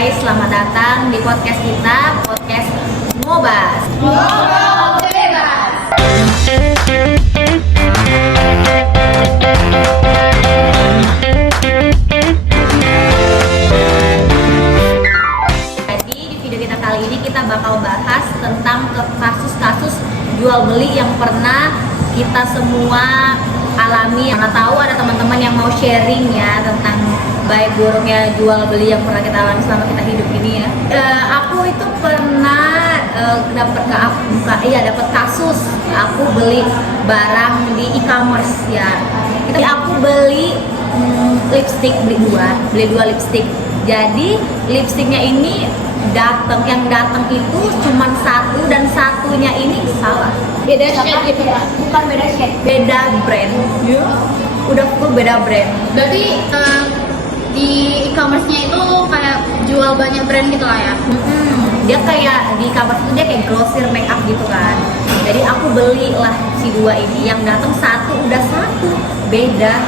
guys, selamat datang di podcast kita, podcast Ngobas. Ngobrol bebas. Jadi di video kita kali ini kita bakal bahas tentang kasus-kasus jual beli yang pernah kita semua alami. Nggak tahu ada teman-teman yang mau sharing ya tentang baik buruknya jual beli yang pernah kita alami selama kita hidup ini ya. Aku itu pernah dapat kasus aku beli barang di e-commerce ya. Jadi aku beli beli dua lipstick. Jadi lipstiknya ini yang datang itu cuma satu dan satunya ini salah. Beda shade gitu kan? Bukan beda shade, beda brand. Udah full beda brand. Berarti di e-commerce-nya itu kayak jual banyak brand gitu lah ya? Dia kayak di e-commerce itu dia kayak grosir makeup gitu kan. Jadi aku belilah si dua ini, yang datang satu udah satu beda.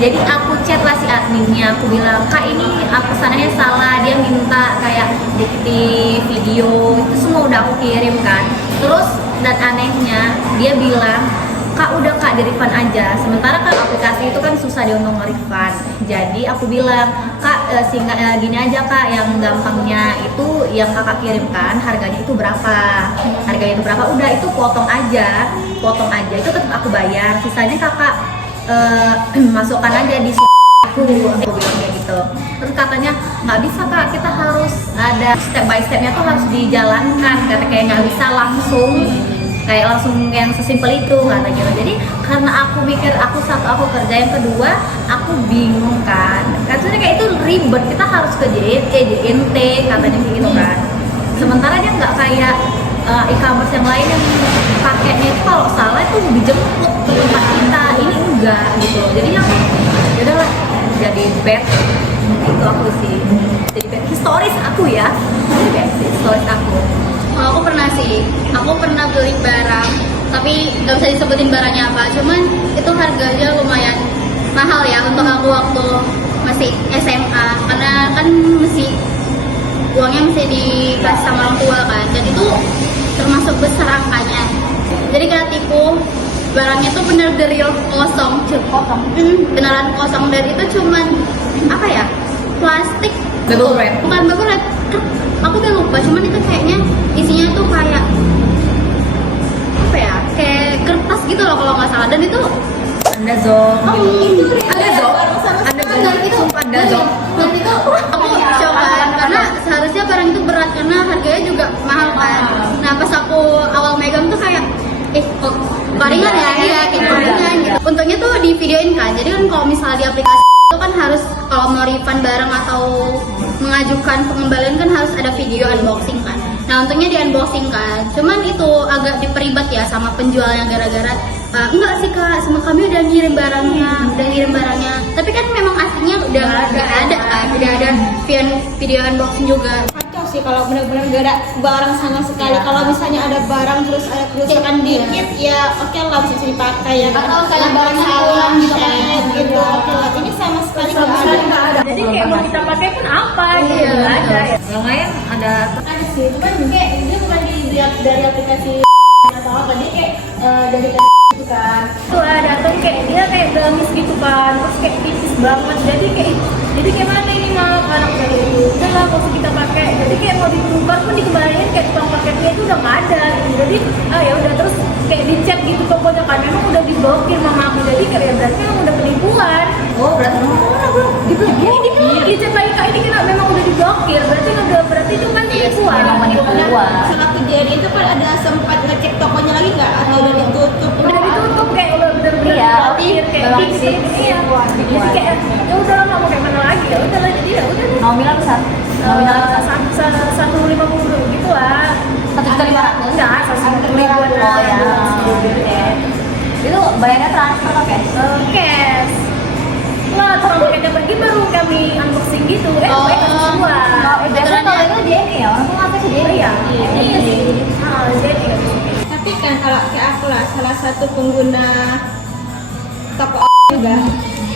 Jadi aku chat lah si adminnya, aku bilang, "Kak, ini pesanannya salah." Dia minta kayak bukti video, itu semua udah aku kirim kan. Terus dan anehnya dia bilang, "Kak, udah Kak, di-refund aja." Sementara kan aplikasi itu kan susah dia untuk nge-refund. Jadi aku bilang, "Kak, gini aja Kak, yang gampangnya itu yang Kakak kirimkan harganya itu berapa? Harganya itu berapa? Udah itu potong aja itu tetap aku bayar. Sisanya Kakak masukkan aja di aku bilang kayak gitu." Terus katanya nggak bisa Kak, kita harus ada step by stepnya tuh harus dijalankan. Kata kayak nggak bisa langsung yang sesimpel itu kata gitu. Jadi karena aku mikir aku kerja, yang kedua aku bingung kan. Katanya kayak itu ribet, kita harus ke JNT katanya gitu kan. Sementara dia nggak kayak e-commerce yang lain yang paketnya itu kalau salah itu dijemput ke tempat kita, ini enggak gitu. Jadi yang yaudahlah, jadi bad itu aku sih. Jadi bad historis aku ya. Jadi bad historis aku. Kalau aku pernah beli barang, tapi nggak bisa disebutin barangnya apa. Cuman itu harganya lumayan mahal ya untuk aku waktu masih SMA, karena kan uangnya mesti dikasih sama orang tua kan, dan itu termasuk besar angkanya. Jadi kena tipu, barangnya tuh bener-bener kosong, beneran kosong, dan itu cuman apa ya, plastik, Bubble wrap. bukan bubble wrap, aku udah lupa, cuman itu kayaknya isinya tuh kayak apa ya, kayak kertas gitu loh kalau nggak salah. Dan itu Anda Zong. itu Anda Zong. dan itu Anda Zong. dan itu aku shock kan, karena seharusnya barang itu berat karena harganya juga mahal kan. Nah pas aku awal megang tuh kayak kok paringan ya, iya kayak paringan gitu. Untungnya tuh di videoin kan, jadi kan kalau misalnya di aplikasi itu kan harus kalau mau refund barang atau mengajukan pengembalian kan harus ada video unboxing kan. Nah untungnya di unboxing kan, cuman itu agak diperibat ya sama penjualnya gara-gara enggak sih Kak, sama kami udah ngirim barangnya. Tapi kan memang aslinya udah ada kan, udah ada video unboxing juga. Kacau sih kalau benar-benar gak ada barang sama sekali. Kalau misalnya ada barang terus ada kerusakan dikit, ya oke lah bisa dipakai ya. Atau kalau barang salah gitu, oke lah. Ini sama sekali nggak ada. Jadi kayak mau kita pakai pun apa gitu, nggak ada. Yang lain ada Ada sih, cuman kayak dia bukan dilihat dari aplikasi atau apa, dia kayak dari gitu kan. tuh datang kayak dia kayak gamis gitu kan, terus kayak tipis banget. Jadi kayak mana ini mah barang dari itu. Udah lah kalau kita pakai. Jadi kayak mau ditukar pun dikembaliin kayak tukang paketnya itu udah nggak ada. Gitu. Jadi ya udah, terus kayak dicek gitu tokonya kan, memang udah diblokir mama aku. Jadi kayak berarti memang udah penipuan. Oh berarti mana bro? Dicek lagi kak, ini kena memang udah diblokir. Berarti itu kan penipuan. Memang penipuan. Saat kejadian itu kan ada sempat ngecek tokonya lagi nggak atau udah ditutup? Udah ditutup kayak udah bener-bener diblokir kayak gitu. Iya. Jadi kayak ya udah lah, nggak mau kayak mana lagi, ya udah lah, jadi ya udah. Nominal besar. 150 gitu lah. 1.500.000. Enggak, 150 ribuan. Oh ya. Itu bayarnya transfer atau cash? Cash. Lah, kalau paketnya pergi baru kami unboxing gitu. Mereka semua. Biasanya kalau itu JNE ya, orang tuh ngasih ke JNE. Iya. Iya sih. Jadi Tapi kan kalau kayak aku lah salah satu pengguna toko juga.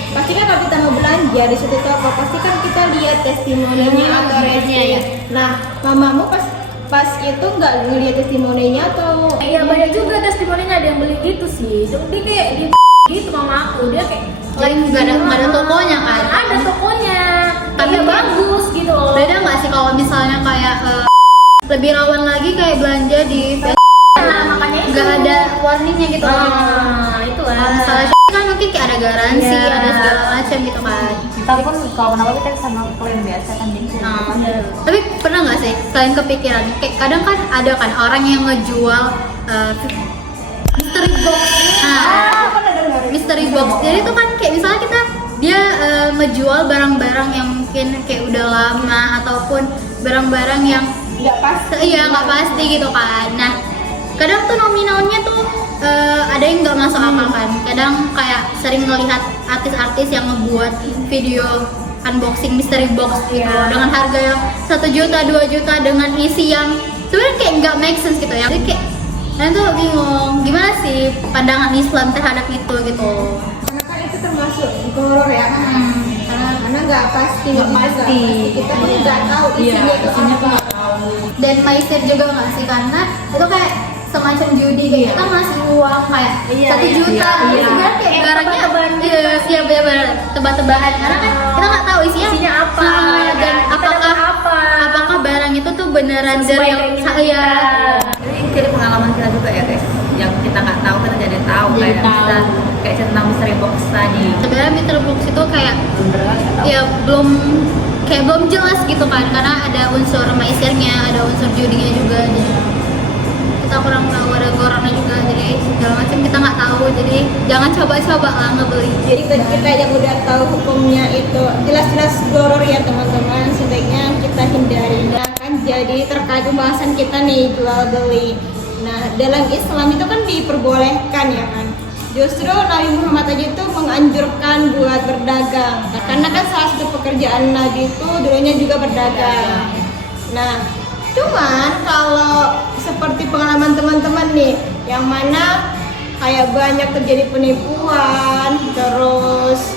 pasti kan kalau kita mau belanja di situ toko pasti kan kita lihat testimoninya atau review. Nah, mamamu pas itu nggak ngeliat testimoninya atau Iya banyak juga testimoninya, ada yang beli gitu sih. Dia kayak di gitu mama aku, dia kayak Lain nggak ada tokonya kan? ada tokonya, Tapi tapi bagus gitu loh. Beda nggak sih kalau misalnya kayak lebih rawan lagi kayak belanja di Nah, makanya itu. nggak ada warningnya gitu. Itu Kalau misalnya kan mungkin kayak ada garansi, Iya. ada segala macam gitu kan. kita pun kalau kenapa kita sama klaim biasa kan jadi Tapi pernah nggak sih kalian kepikiran kayak kadang kan ada kan orang yang ngejual mystery box. Mystery box. Jadi itu kan kayak misalnya dia ngejual barang-barang yang mungkin kayak udah lama ataupun barang-barang yang nggak pas? iya nggak pasti gitu kan. Nah kadang tuh nominalnya tuh ada yang nggak masuk akal kan. Kadang kayak sering ngelihat artis-artis yang ngebuat video unboxing mystery box gitu dengan harga yang 1 juta 2 juta dengan isi yang sebenarnya kayak nggak make sense gitu ya. Jadi kayak kalian tuh bingung gimana sih pandangan Islam terhadap itu gitu. Karena kan itu termasuk horor ya. Karena nggak pasti, Nggak pasti. kita pun nggak tahu isinya itu apa. Dan maisir juga nggak sih karena itu kayak semacam judi kayak kita ngasih uang kayak 1 juta sebenarnya kayak barangnya iya benar tebak-tebakan karena kan kita nggak tahu isinya apa dan apakah barang itu tuh beneran dari yang saya Jadi pengalaman kita juga ya guys, yang kita nggak tahu kita jadi tahu kayak kita kayak tentang mystery box tadi. sebenarnya mystery box itu kayak ya belum jelas gitu kan karena ada unsur maisirnya ada unsur judinya juga jadi kita kurang tahu ada gorongnya juga jadi segala macam kita nggak tahu jadi jangan coba-coba lah ngebeli. Jadi bagi kita yang udah tahu hukumnya itu jelas-jelas horor ya teman-teman, sebaiknya kita hindari. Nah kan jadi terkait pembahasan kita nih jual beli. Nah dalam Islam itu kan diperbolehkan ya kan. Justru Nabi Muhammad aja itu menganjurkan buat berdagang. Karena kan salah satu pekerjaan Nabi itu dulunya juga berdagang. Nah cuman kalau seperti pengalaman teman-teman nih, yang mana kayak banyak terjadi penipuan, terus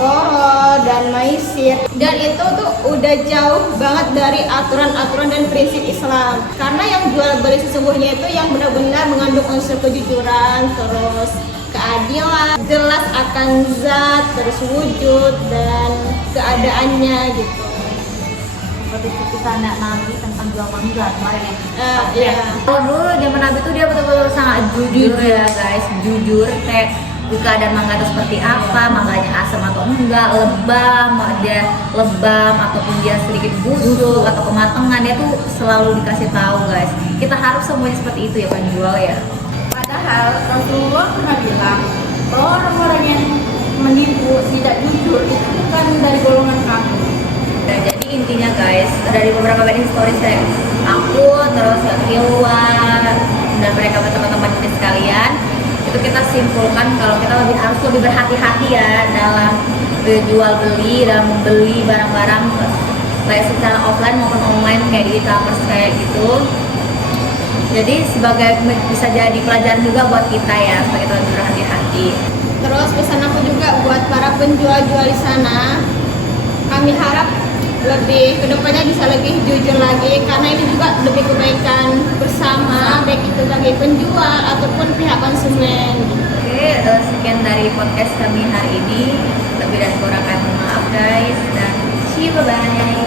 goro dan maisir, dan itu tuh udah jauh banget dari aturan-aturan dan prinsip Islam. Karena yang jual beli sesungguhnya itu yang benar-benar mengandung unsur kejujuran, terus keadilan, jelas akan zat, terus wujud dan keadaannya gitu. seperti kisah Nabi tentang jual beli lah ya. Iya. Kalau dulu zaman Nabi tuh dia betul-betul sangat jujur ya guys, jujur kayak keadaan mangga itu seperti apa, mangganya asam atau enggak, lebam ataupun dia sedikit busuk atau kematangan, dia tuh selalu dikasih tahu guys. Kita harus semuanya seperti itu ya penjual ya. Padahal Rasulullah pernah bilang bahwa orang-orang yang menipu tidak jujur itu bukan dari golongan kamu. Nah, jadi intinya guys, dari beberapa band historis kayak aku, terus ya Ilwa, dan mereka teman-teman ini sekalian, itu kita simpulkan kalau kita harus lebih berhati-hati ya dalam jual beli, dalam membeli barang-barang baik secara offline maupun online kayak di e-commerce kayak gitu. Jadi sebagai bisa jadi pelajaran juga buat kita ya, supaya kita lebih berhati-hati. Terus pesan aku juga buat para penjual-jual di sana, kami harap lebih kedepannya bisa lebih jujur lagi karena ini juga lebih kebaikan bersama baik itu bagi penjual ataupun pihak konsumen. Oke, sekian dari podcast kami hari ini. Lebih dan kurang kami maaf guys dan see you, bye bye.